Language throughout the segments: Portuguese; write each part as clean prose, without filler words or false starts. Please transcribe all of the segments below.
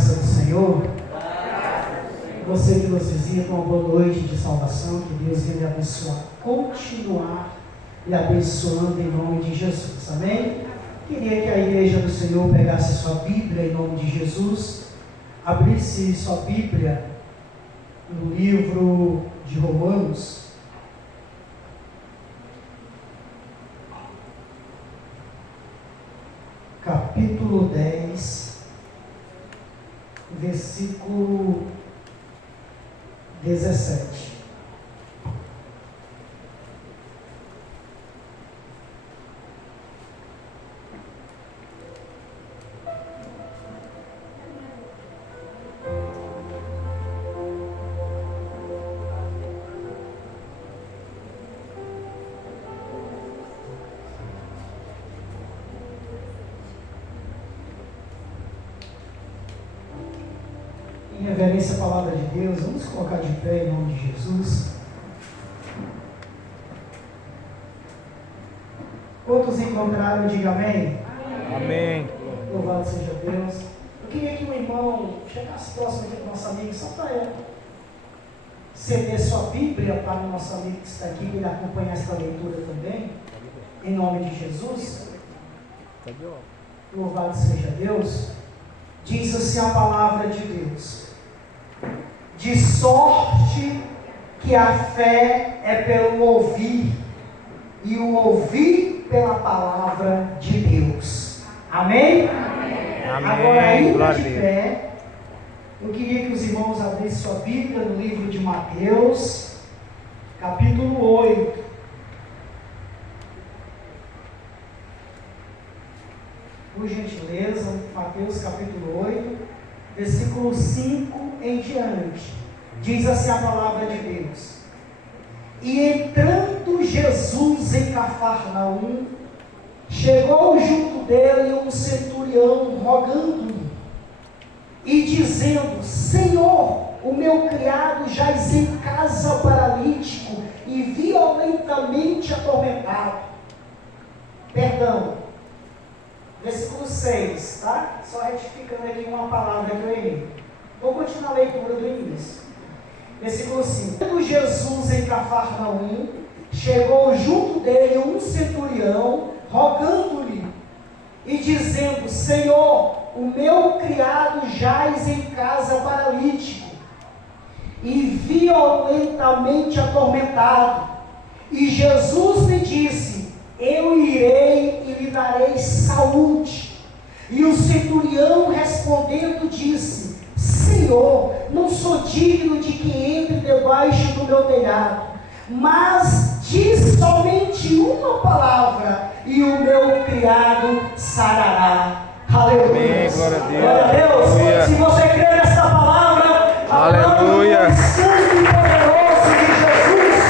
graça do Senhor. Você que nos visita, uma boa noite de salvação, que Deus venha lhe abençoar, continuar lhe abençoando em nome de Jesus, amém? Queria que a igreja do Senhor pegasse sua Bíblia em nome de Jesus, abrisse sua Bíblia no livro de Romanos, capítulo 10, versículo 17. Em reverência à palavra de Deus, vamos colocar de pé em nome de Jesus. Quantos encontraram, diga amém. Amém. Louvado seja Deus. Eu queria que o irmão chegasse próximo aqui do nosso amigo, só para ceder sua Bíblia para o nosso amigo que está aqui, que ele acompanha esta leitura também, em nome de Jesus. Louvado seja Deus. Diz assim a palavra de Deus: de sorte que a fé é pelo ouvir, e o ouvir pela palavra de Deus. Amém? Amém. Agora, ainda de pé, eu queria que os irmãos abrissem sua Bíblia no livro de Mateus, capítulo 8. Por gentileza, Mateus capítulo 8, versículo 5 em diante. Diz assim a palavra de Deus: e entrando Jesus em Cafarnaum, chegou junto dele um centurião, rogando-lhe e dizendo: Senhor, o meu criado jaz em casa paralítico e violentamente atormentado. Perdão, versículo 6, tá? Só retificando aqui uma palavra que eu errei. Vou continuar a leitura do início. Versículo 5. Quando Jesus em Cafarnaum, chegou junto dele um centurião, rogando-lhe e dizendo: Senhor, o meu criado jaz em casa paralítico e violentamente atormentado. E Jesus lhe disse: eu irei e lhe darei saúde. E o centurião respondendo disse: Senhor, não sou digno de que entre debaixo do meu telhado, mas diz somente uma palavra e o meu criado sarará. Aleluia. Amém, glória a Deus. Glória a Deus. Aleluia. Se você crê nessa palavra, Aleluia. o santo e poderoso de Jesus.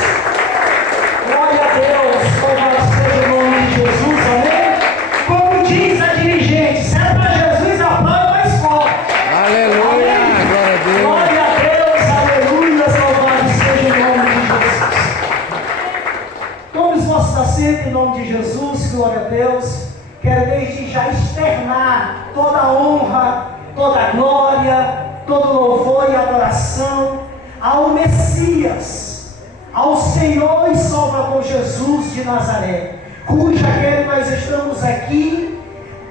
Glória a Deus. Louvado seja o nome de Jesus. Amém? Como diz a dirigente, se é para Jesus, aplaude mais forte. Aleluia. Amém? Glória a Deus. Glória a Deus. Aleluia. Louvado seja o nome de Jesus. Tome os vossos assentos em nome de Jesus. Glória a Deus. Quero desde já externar toda a honra, toda a glória, todo louvor e adoração ao Messias, ao Senhor e Salvador Jesus de Nazaré, cuja quer nós estamos aqui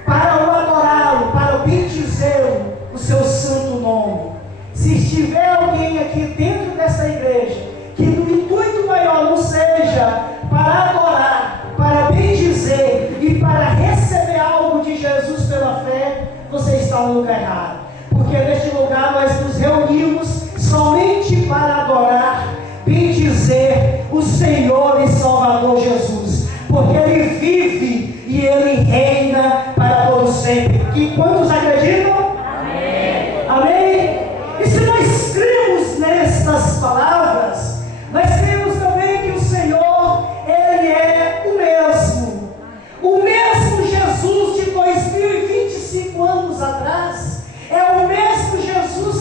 para o adorá-lo, para o bendizê-lo, o seu santo nome. Se estiver alguém aqui dentro dessa igreja, que no intuito maior não seja para adorar, para bendizer e para receber algo de Jesus pela fé, você está no lugar errado. Porque neste lugar nós nos reunimos somente para adorar, bendizer o Senhor e Salvador Jesus. Porque Ele vive e Ele reina para todo sempre. E quantos acreditam? Amém. Amém? E se nós cremos nestas palavras, nós cremos também que o Senhor, Ele é o mesmo. O mesmo Jesus de 2025 anos atrás é o mesmo Jesus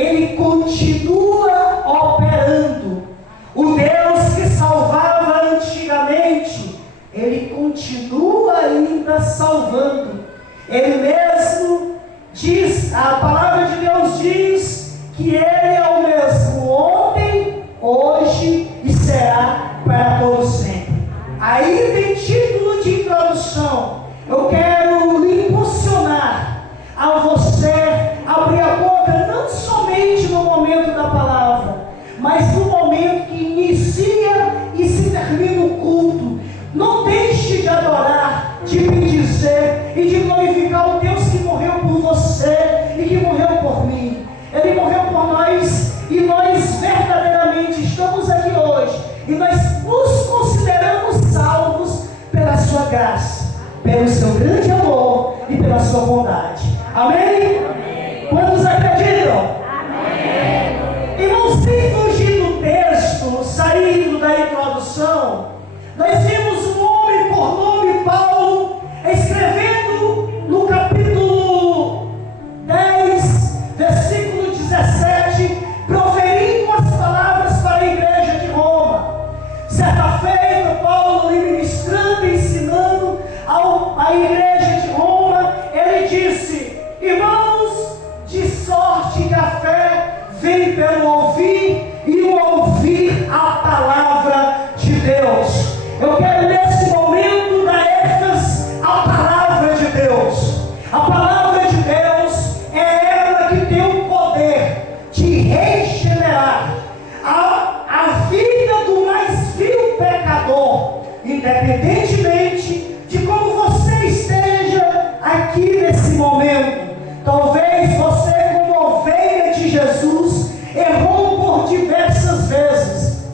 Ele continua operando. O Deus que salvava antigamente, Ele continua ainda salvando. Ele mesmo diz, a palavra de Deus diz que Ele é o mesmo ontem, hoje e será para todo sempre. Aí, em título de introdução, eu quero lhe impulsionar a você abrir a boca não somente no momento da palavra, mas no momento que inicia e se termina o culto. Não deixe de adorar, de bendizer e de glorificar o Deus que morreu por você e que morreu por mim. Ele morreu por nós e nós verdadeiramente estamos aqui hoje e nós nos consideramos salvos pela sua graça, pelo seu grande amor e pela sua bondade. Amém? Amém. Quantos acreditam? Amém. Irmãos, sem fugir do texto, saindo da introdução, nós vimos um homem por nome Paulo escrevendo no capítulo 10, versículo 17, proferindo as palavras para a igreja de Roma. Certa feita, Paulo, ministrando e ensinando à igreja de Roma, ele disse: irmãos, de sorte que a fé vem pelo ouvir e o ouvir a palavra de Deus. Eu quero nesse momento dar ênfase à palavra de Deus. A palavra de Deus é ela que tem o poder de regenerar a vida do mais vil pecador, independentemente de como você esteja aqui nesse momento. Talvez você, como ovelha de Jesus, errou por diversas vezes.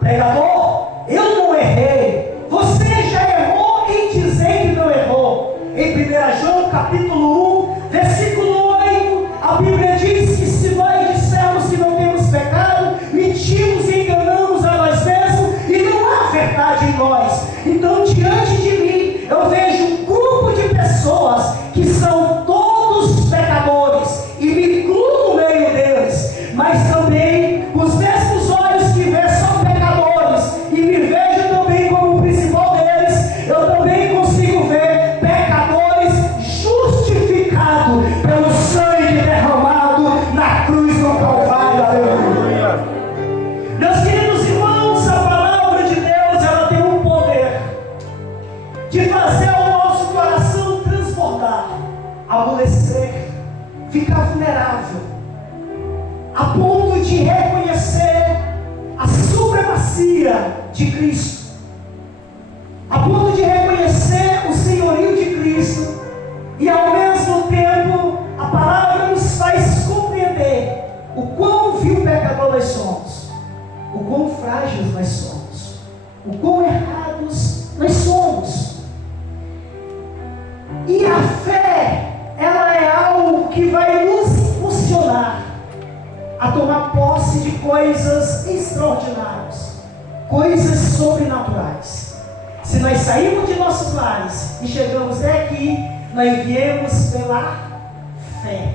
Pregador, eu não errei. Você já errou em dizer que não errou. Em 1 João capítulo 1, versículo 8, a Bíblia diz que se nós dissermos que não temos pecado, mentimos e enganamos a nós mesmos e não há verdade em nós. Então, diante de mim, eu vejo um grupo de pessoas que são todos pecadores e me incluo no meio deles, mas também os mesmos olhos que vê só pecadores e me vejo também como o principal deles, eu também consigo ver pecadores justificados pelo sangue derramado na cruz do Calvário. Aleluia. Meus queridos irmãos, a palavra de Deus, ela tem um poder de fazer o nosso coração transbordar, amolecer, ficar vulnerável, a ponto de reconhecer a supremacia de Cristo, a ponto de reconhecer o senhorio de Cristo, e ao mesmo tempo a palavra nos faz compreender o quão vil pecador nós somos, o quão frágeis nós somos, o quão errados nós somos. E a fé, ela é algo que vai nos impulsionar a tomar posse de coisas extraordinárias, coisas sobrenaturais. Se nós saímos de nossos lares e chegamos até aqui, nós viemos pela fé.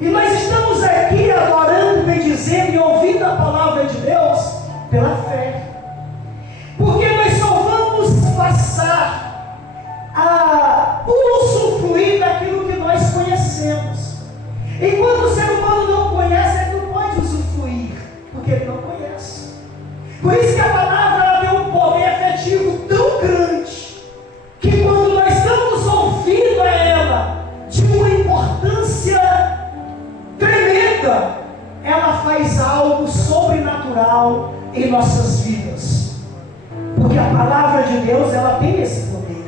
E nós estamos aqui adorando, bendizendo e ouvindo a palavra de Deus pela fé. Porque nós só vamos passar a usufruir daquilo que nós conhecemos. Enquanto o ser humano não conhece, ele não pode usufruir, porque ele não conhece. Por isso que a palavra ela tem um poder efetivo tão grande, que quando nós estamos ouvindo a ela, de uma importância tremenda, ela faz algo sobrenatural em nossas vidas. Porque a palavra de Deus, ela tem esse poder.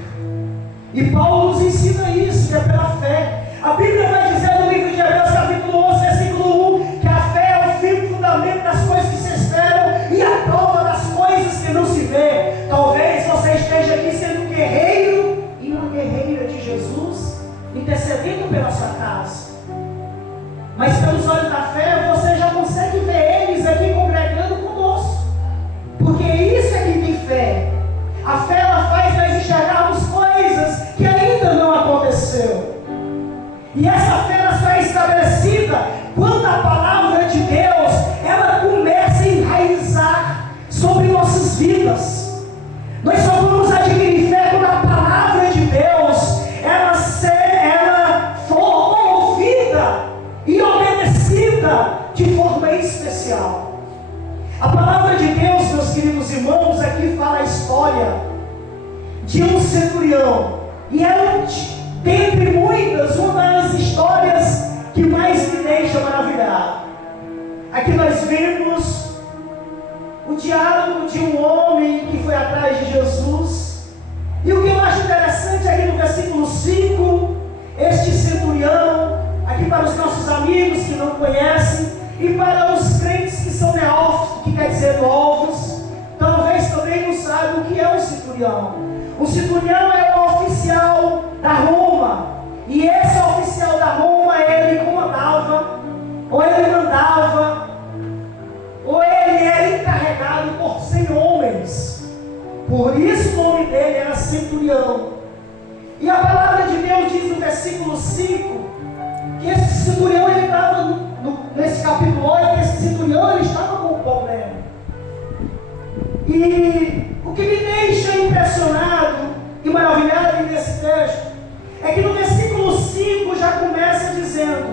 E Paulo nos ensina isso, que é pela fé. A Bíblia vai dizer no livro de Hebreus, capítulo 11, versículo 1, que a fé é o firme fundamento das coisas que se esperam e a prova das coisas que não se vê. Talvez você esteja aqui sendo um guerreiro e uma guerreira de Jesus, intercedendo pela sua casa. Mas pelos olhos da fé, você já consegue ver eles aqui congregando conosco. Porque isso é que tem fé. A fé, ela faz nós enxergarmos coisas que ainda não aconteceu. E essa fé, ela está estabelecida quando a palavra de Deus, ela começa a enraizar sobre nossas vidas. Nós só vamos adquirir fé quando a palavra de Deus ela for ouvida e obedecida de forma especial. A palavra de Deus, meus queridos irmãos, aqui fala a história de um centurião. E é, dentre muitas, uma das histórias que mais me deixa maravilhado. Aqui nós vemos o diálogo de um homem que foi atrás de Jesus. E o que eu acho interessante aqui no versículo 5, este centurião, aqui para os nossos amigos que não conhecem, e para os crentes que são neófitos, que quer dizer novos, talvez também não saibam o que é um centurião. O centurião é o oficial da Roma, e esse oficial da Roma, ele comandava, ou ele mandava, ou ele era encarregado por 100 homens. Por isso o nome dele era centurião. E a palavra de Deus diz no versículo 5, que esse centurião, ele estava nesse capítulo 8, esse centurião, ele estava com um problema. E o que me deixa impressionado e maravilhado nesse texto é que no versículo 5 já começa dizendo: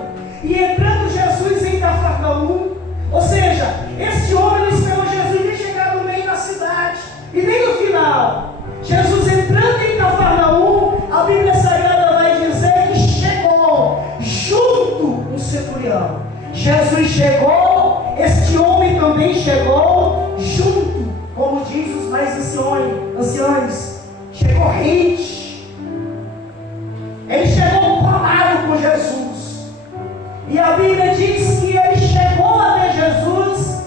e entrando Jesus em Cafarnaum, ou seja, este homem não esperou Jesus nem chegar no meio da cidade, e nem no final. Jesus entrando em Cafarnaum, a Bíblia Sagrada vai dizer que chegou junto um centurião. Jesus chegou, este homem também chegou junto, como diz os mais anciões, chegou rente. Ele chegou colado com Jesus. E a Bíblia diz que ele chegou até Jesus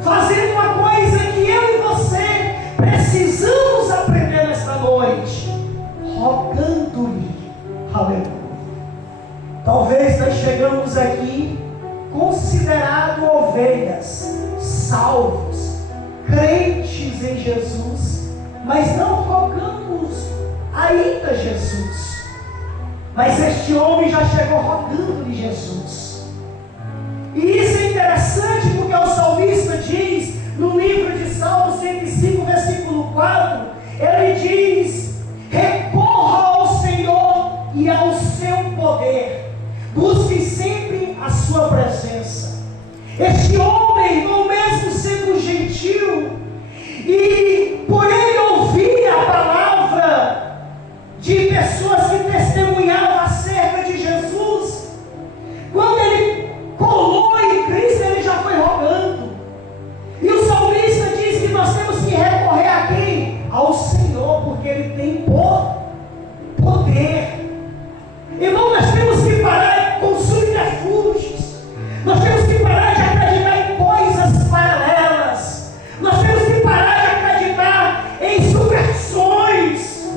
fazendo uma coisa que eu e você precisamos aprender nesta noite: rogando-lhe. Aleluia. Talvez nós chegamos aqui considerado ovelhas, salvos, crentes em Jesus, mas não rogamos ainda Jesus. Mas este homem já chegou rogando-lhe Jesus. E isso é interessante porque o salmista diz, no livro de Salmos 105, versículo 4, ele diz: recorra ao Senhor e ao seu poder, busque sempre a sua presença. Este homem, não mesmo sendo gentil, e por ele ouvir a palavra de pessoas que testemunhavam acerca de Jesus, quando ele colou em Cristo, ele já foi rogando. E o salmista diz que nós temos que recorrer a quem? Ao Senhor, porque ele tem poder. Irmão, nós temos que parar com subterfúgios. Nós temos que parar de acreditar em coisas paralelas. Nós temos que parar de acreditar em superstições.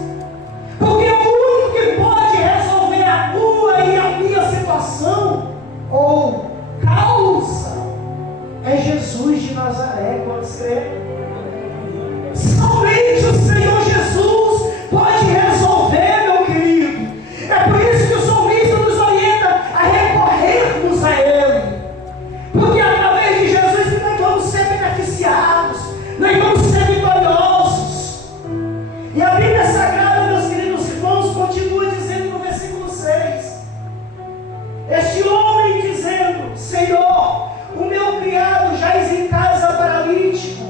Porque o único que pode resolver a tua e a minha situação ou causa é Jesus de Nazaré. Pode ser? Somente o Senhor Jesus pode resolver, meu querido. É por isso que o salmista nos orienta a recorrermos a Ele. Porque através de Jesus nós vamos ser beneficiados, nós vamos ser vitoriosos. E a Bíblia Sagrada, meus queridos irmãos, continua dizendo no versículo 6: este homem dizendo: Senhor, o meu criado jaz em casa paralítico,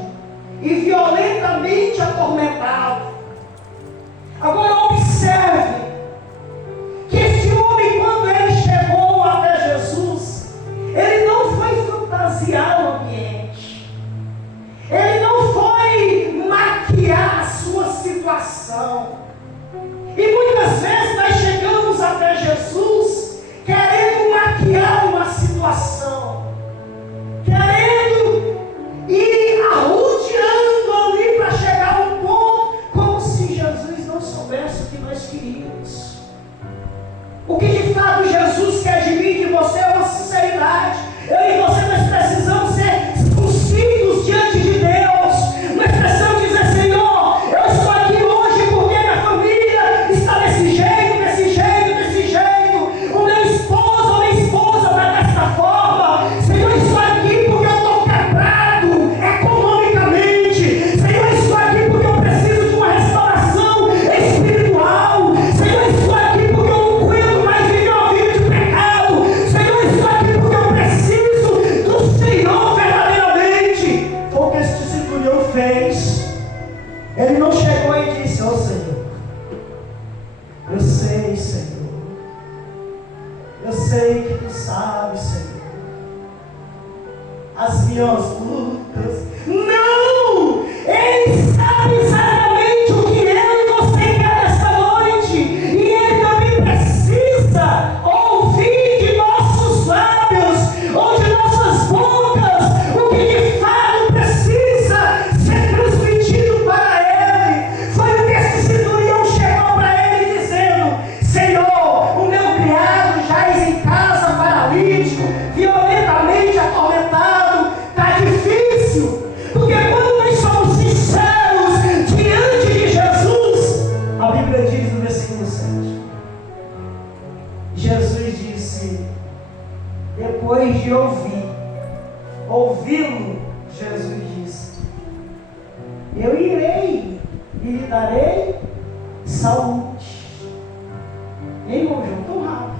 sabe, Senhor, as minhas lutas. Não! Ele sabe exatamente o que eu e você quer esta noite. E Ele também precisa ouvir de nossos lábios ou de nossas bocas o que de fato precisa ser transmitido para Ele. Foi o que esse centurião chegou para Ele dizendo: Senhor, o meu criado jaz em casa paralítico, violentamente atormentado. Está difícil, porque quando nós somos sinceros diante de Jesus, a Bíblia diz no versículo 7, Jesus disse, depois de ouvi-lo, Jesus disse: eu irei e lhe darei saúde. E aí, irmão João, tão rápido.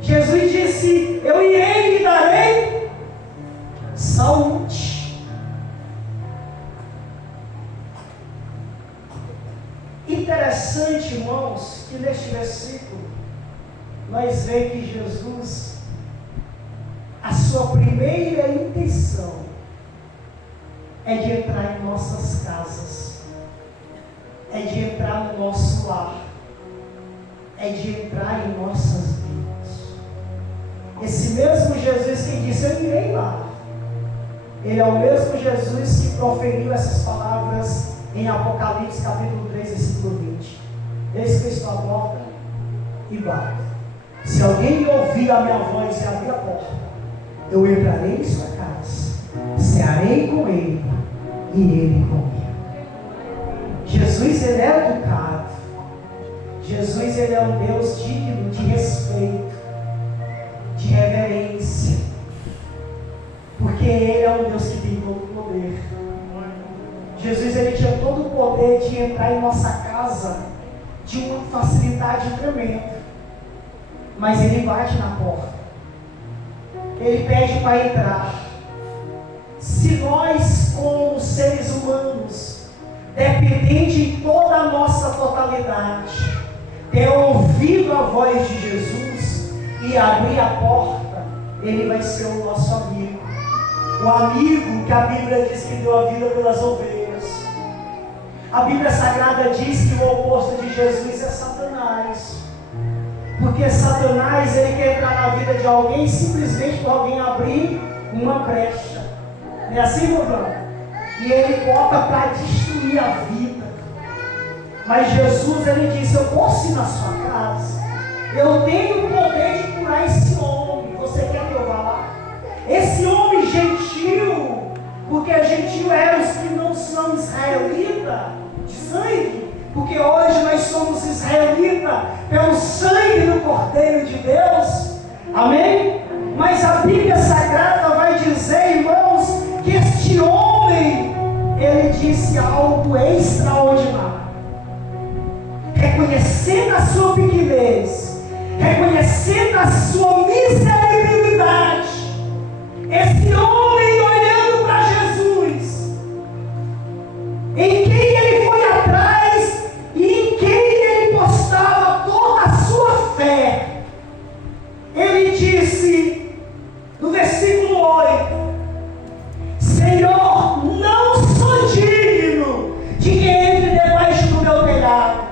Jesus disse: eu irei e lhe darei saúde. Interessante, irmãos, que neste versículo nós vemos que Jesus, a sua primeira intenção é de entrar em nossas casas, é de entrar no nosso lar, é de entrar em nossas vidas. Esse mesmo Jesus que disse: eu irei lá, Ele é o mesmo Jesus que proferiu essas palavras em Apocalipse capítulo 3, versículo 20. Eis que estou à porta e bato. Se alguém ouvir a minha voz e abrir a porta, eu entrarei em sua casa, cearei com ele e ele comigo. Jesus, Ele é educado. Jesus, Ele é um Deus digno de respeito, de reverência, porque Ele é um Deus que tem todo o poder. Jesus, Ele tinha todo o poder de entrar em nossa casa de uma facilidade tremenda, mas Ele bate na porta, Ele pede para entrar. Se nós, como seres humanos, dependente em toda a nossa totalidade, ter ouvido a voz de Jesus e abrir a porta, Ele vai ser o nosso amigo. O amigo que a Bíblia diz que deu a vida pelas ovelhas. A Bíblia Sagrada diz que o oposto de Jesus é Satanás. Porque Satanás, ele quer entrar na vida de alguém simplesmente por alguém abrir uma brecha. Não é assim, meu irmão? E ele bota para destruir a vida. Mas Jesus, ele disse: eu posso ir na sua casa, eu tenho o poder de curar esse homem. Você quer que eu vá lá? Esse homem gentil, porque gentil eram os que não são israelitas de sangue, porque hoje nós somos israelitas pelo sangue do Cordeiro de Deus, amém? Mas a Bíblia Sagrada vai dizer, irmãos, que este homem, ele disse algo extraordinário, reconhecendo a sua pequenez, reconhecendo a sua miserabilidade. Esse homem olhando para Jesus, em quem ele foi atrás e em quem ele postava toda a sua fé, ele disse no versículo 8: Senhor, não sou digno de que entre debaixo do meu telhado,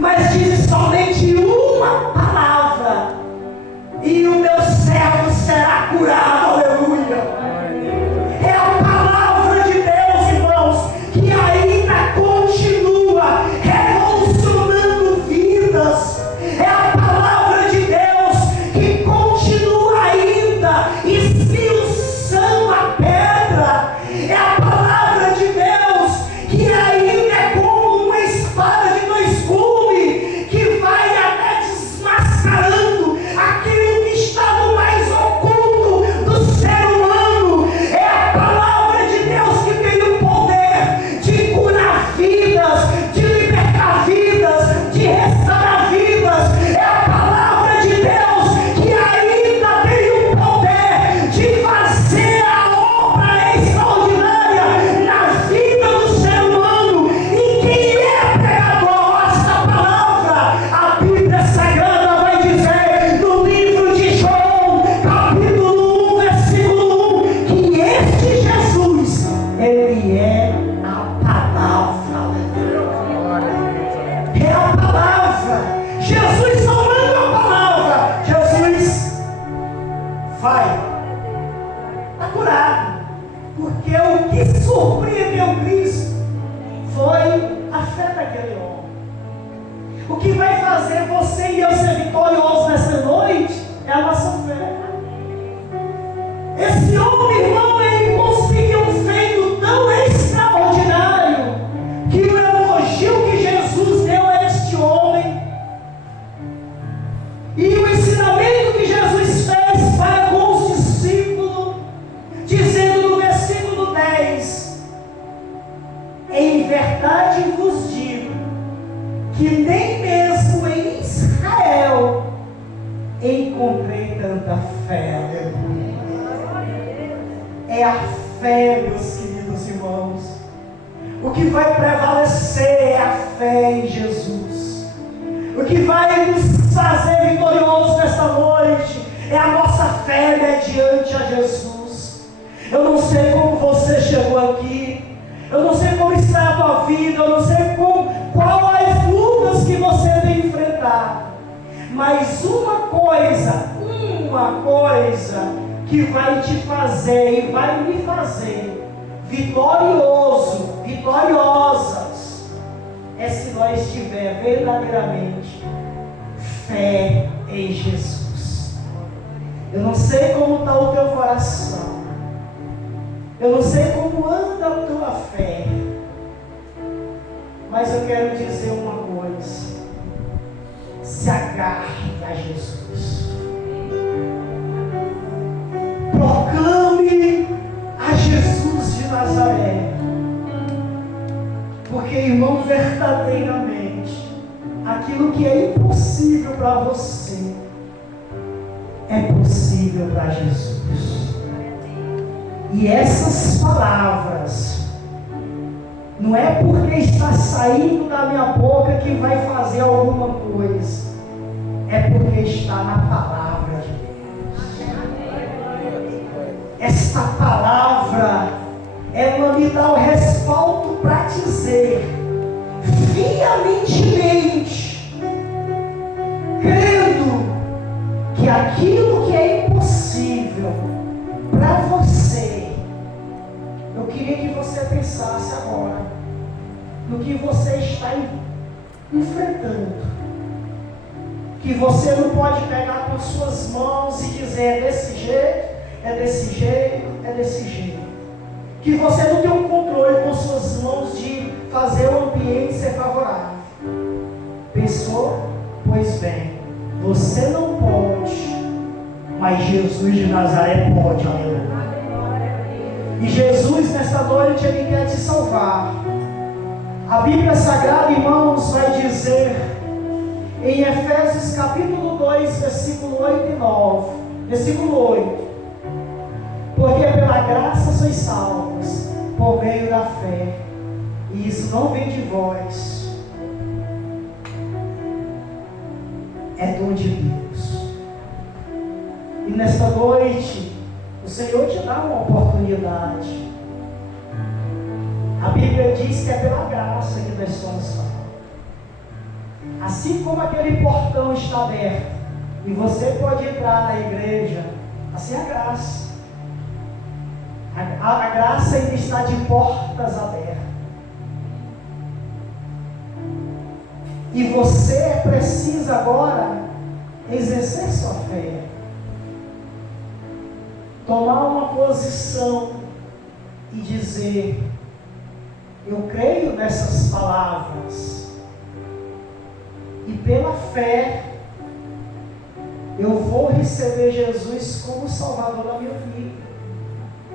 mas diz somente uma palavra e o meu servo será curado. Aleluia. É a palavra de Deus, irmãos, que ainda continua revolucionando vidas. É a palavra de Deus que continua ainda esmiuçando Vai. Está curado. Porque o que surpreendeu Cristo foi a fé daquele homem. O que vai fazer você e eu ser vitoriosos nessa noite é a nossa fé. Esse homem, irmão, ele conseguiu um feito tão extraordinário que o elogio que Jesus deu a este homem e o ensinamento que Jesus fez para com os discípulos, dizendo no versículo 10: em verdade vos digo que nem mesmo em Israel encontrei tanta fé. Aleluia. É a fé, meus queridos irmãos. O que vai prevalecer é a fé em Jesus. O que vai nos fazer vitoriosos nesta noite é a nossa fé mediante a Jesus. Eu não sei como você chegou aqui, eu não sei como está a tua vida, eu não sei qual as lutas que você tem enfrentado, mas uma coisa que vai te fazer e vai me fazer vitoriosas, é se nós tivermos verdadeiramente fé em Jesus. Eu não sei como está o teu coração, eu não sei como anda a tua fé, mas eu quero dizer uma coisa: se agarre a Jesus. Proclame a Jesus de Nazaré. Porque, irmão, verdadeiramente, aquilo que é impossível para você é possível para Jesus. E essas palavras, não é porque está saindo da minha boca que vai fazer alguma coisa, é porque está na palavra de Deus. Esta palavra, ela me dá o respaldo para dizer veementemente, crendo que aquilo que é impossível para você, eu queria que você pensasse agora no que você está enfrentando, que você não pode pegar com suas mãos e dizer é desse jeito, é desse jeito, é desse jeito, que você não tem um controle com suas mãos de fazer o ambiente ser favorável. Pensou? Pois bem, você não pode, mas Jesus de Nazaré pode. Aleluia. E Jesus nesta noite Ele quer te salvar. A Bíblia Sagrada, irmãos, vai dizer em Efésios capítulo 2, versículo 8 e 9, versículo 8: porque pela graça sois salvos, por meio da fé, e isso não vem de vós, é dom de Deus. E nesta noite, o Senhor te dá uma oportunidade. A Bíblia diz que é pela graça que nós somos salvos. Assim como aquele portão está aberto, e você pode entrar na igreja, assim é a graça. A graça ainda está de portas abertas. E você precisa agora exercer sua fé. Tomar uma posição e dizer: eu creio nessas palavras. E pela fé, eu vou receber Jesus como Salvador da minha vida.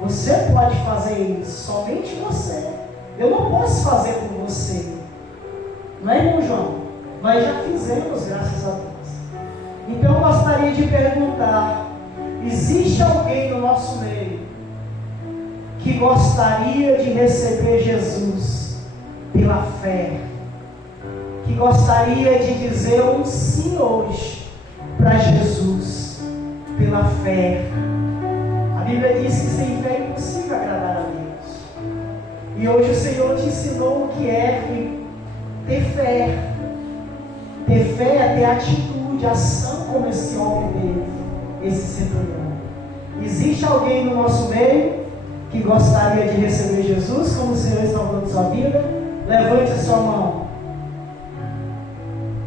Você pode fazer isso, somente você. Eu não posso fazer por você. Não é, irmão João? Nós já fizemos, graças a Deus. Então eu gostaria de perguntar: existe alguém no nosso meio que gostaria de receber Jesus pela fé? Que gostaria de dizer um sim hoje para Jesus pela fé? A Bíblia diz que sem fé é impossível agradar a Deus. E hoje o Senhor te ensinou o que é ter fé. Ter fé é ter atitude, ação como esse homem teve, esse centurião. Existe alguém no nosso meio que gostaria de receber Jesus como Senhor e Salvador de sua vida? Levante a sua mão.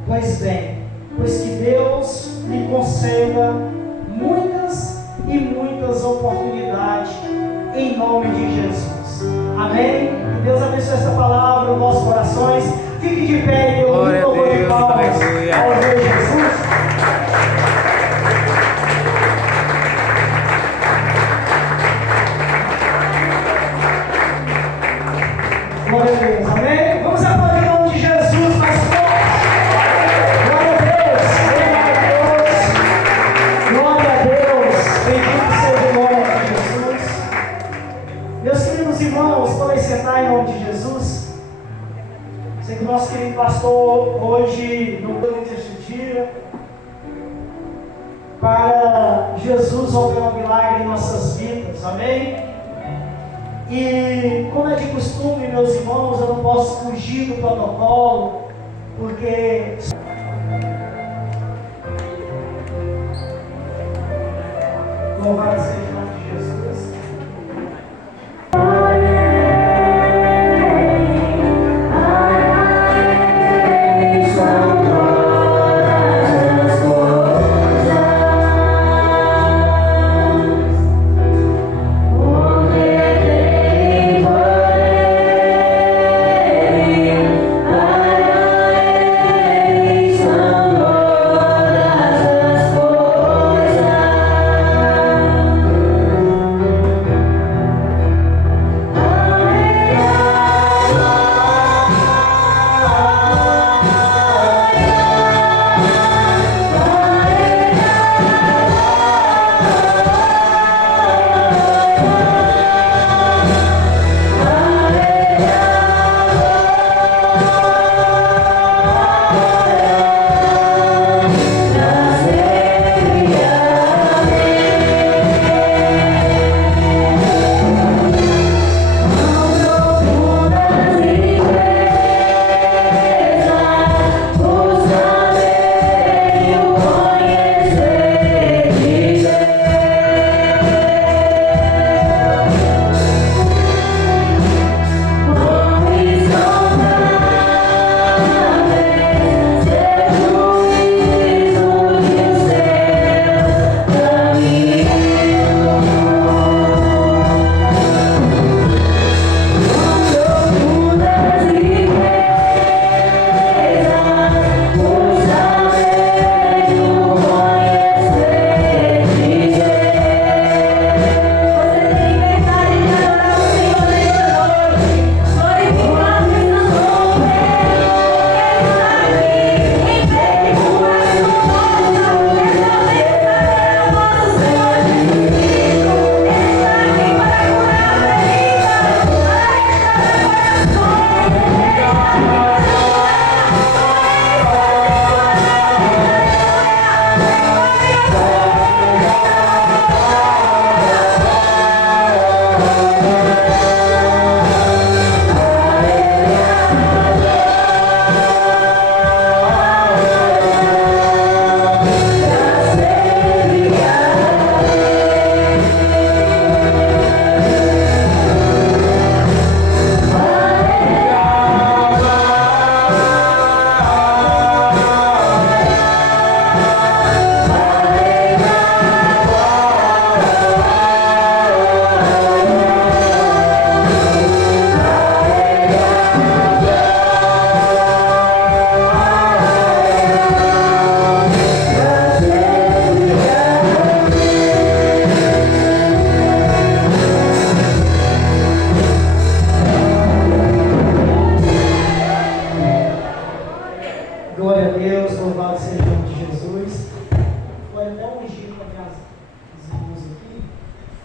Pois bem, pois que Deus lhe conceda muitas e muitas oportunidades em nome de Jesus. Amém? Que Deus abençoe essa palavra nos nossos corações. Fique de pé e eu Glória a louvor de Deus, palmas aleluia. ao Senhor Jesus. Glória a Deus, amém? Vamos aplaudir o nome de Jesus mais forte. Glória a Deus, glória a Deus, bendito seja o nome de Jesus. Meus queridos irmãos, podem sentar em nome de Jesus. Sei que o nosso querido pastor hoje não pôde este dia para Jesus operar um milagre em nossas vidas, amém? E como é de costume, meus irmãos, eu não posso fugir do protocolo, porque louvado seja o nome de Jesus.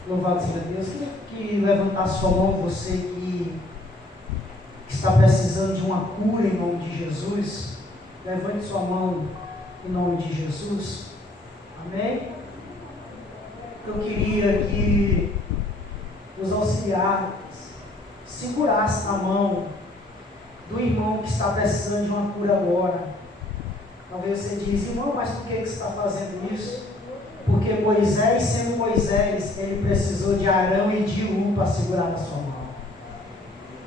Louvado seja Deus. Que levantar sua mão, você que está precisando de uma cura em nome de Jesus. Levante sua mão em nome de Jesus. Amém? Eu queria que os auxiliares segurassem na mão do irmão que está precisando de uma cura agora. Talvez você diz, irmão, mas por que você está fazendo isso? Porque Moisés, sendo Moisés, ele precisou de Arão e de para segurar na sua mão.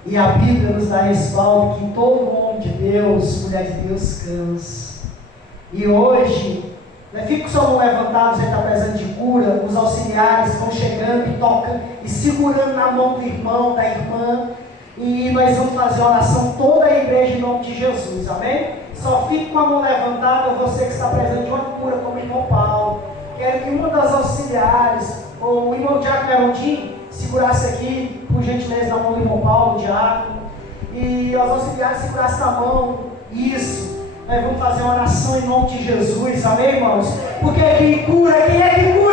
E a Bíblia nos dá respaldo que todo homem de Deus, mulher de Deus, cansa. E hoje, fica com sua mão levantada, você está precisando de cura, os auxiliares vão chegando e tocando, e segurando na mão do irmão, da irmã, e nós vamos fazer uma oração toda a igreja em nome de Jesus, amém? Só fique com a mão levantada, você que está precisando de uma cura, como o irmão Paulo. Quero que uma das auxiliares, ou o irmão Diácono Herondinho, segurasse aqui, por gentileza, na mão do irmão Paulo, o Diácono, e os auxiliares segurassem na mão, isso. Nós vamos fazer uma oração em nome de Jesus, amém, irmãos? Porque quem é que cura